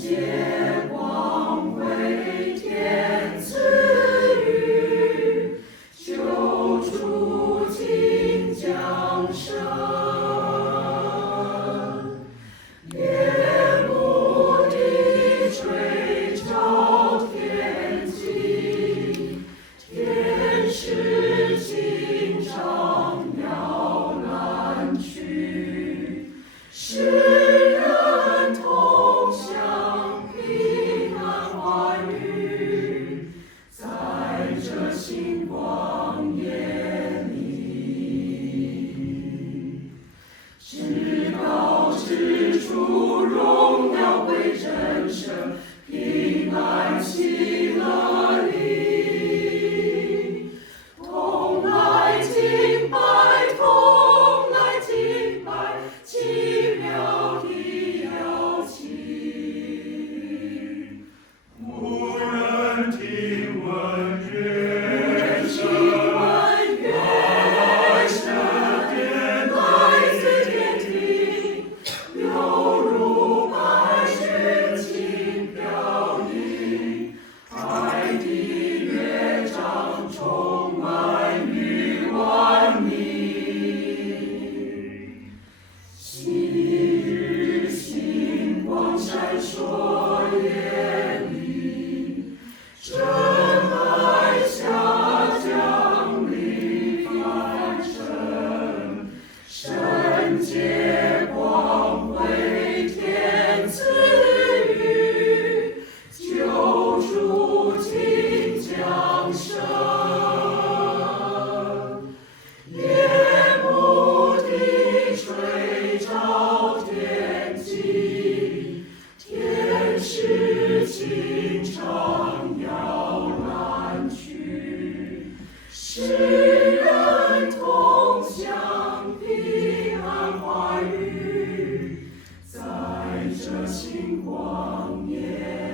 界光辉天赐予，救主今降生。夜幕低垂照天际，天使经上摇篮去，世人同享平安话语，在这星光夜里，至高之处荣耀归真神，平安喜乐里，同来敬拜，同来敬拜，奇妙的邀请。无人听闻乐声，来自天庭，流入百宣轻飘逸，海底乐章充满于万民。昔日星光闪烁夜里，真爱下降临凡尘，圣洁光辉天赐予，救主今降生。夜幕低垂照天际，天使经上摇篮去，世人同享平安话语，在这星光夜